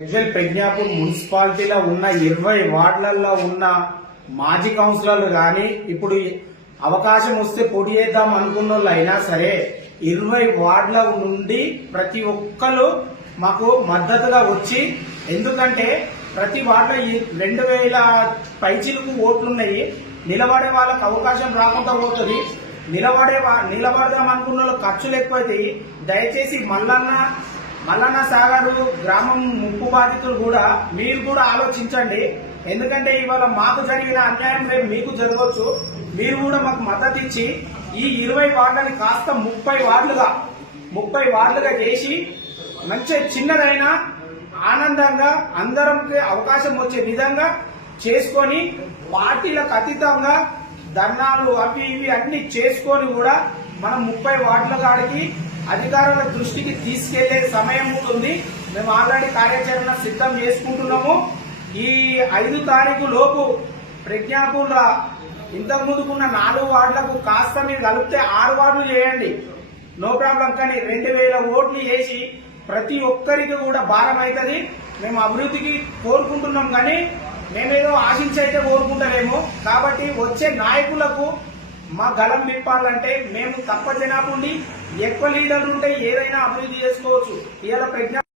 Special Pragnapur మున్సిపాలిటీలో ఉన్న 20 వార్డులలో ఉన్న మాజీ కౌన్సిలర్లు కానీ ఇప్పుడు అవకాశం వస్తే పోటీ చేద్దాం అనుకున్న వాళ్ళు అయినా సరే 20 వార్డుల నుండి ప్రతి ఒక్కరు మాకు మద్దతుగా వచ్చి, ఎందుకంటే ప్రతి వార్డులో 2000 పైచీలకు ఓట్లున్నాయి. నిలబడే వాళ్ళకు అవకాశం రాకుండా పోతుంది. నిలబడదాం అనుకున్న వాళ్ళు ఖర్చులు ఎక్కువైతాయి. దయచేసి మల్లన్న సాగర్ గ్రామం ముప్పు బాధితులు కూడా మీరు కూడా ఆలోచించండి. ఎందుకంటే ఇవాళ మాకు జరిగిన అన్యాయం రేపు మీకు జరగవచ్చు. మీరు కూడా మాకు మద్దతు ఇచ్చి ఈ 20 వార్డులని కాస్త 30 వార్డులుగా చేసి మంచి చిన్నదైనా ఆనందంగా అందరికి అవకాశం వచ్చే విధంగా చేసుకొని పార్టీలకు అతీతంగా ధర్నాలు అవి ఇవి అన్ని చేసుకొని కూడా మనం 30 వార్డుల కాడికి అధికారుల దృష్టికి తీసుకెళ్లే సమయం ఉంటుంది. మేము ఆల్రెడీ కార్యాచరణ సిద్ధం చేసుకుంటున్నాము. ఈ 5 తారీఖు లోపు ప్రజ్ఞాపూర్ల ఇంతకు ముందుకున్న 4 వార్డులకు కాస్త మీరు కలిపితే 6 వార్డులు చేయండి, నో ప్రాబ్లం. కానీ 2000 ఓట్లు వేసి ప్రతి ఒక్కరికి కూడా భారం అవుతుంది. మేము అభివృద్ధికి కోరుకుంటున్నాం కానీ మేమేదో ఆశించి అయితే కోరుకుంటలేము. కాబట్టి వచ్చే నాయకులకు మా గలం విప్పాలంటే మేము తప్ప జనాభా ఉండి ఎక్కువ లీడర్లు ఉంటే ఏదైనా అభివృద్ధి చేసుకోవచ్చు. ఇవాళ ప్రజ్ఞ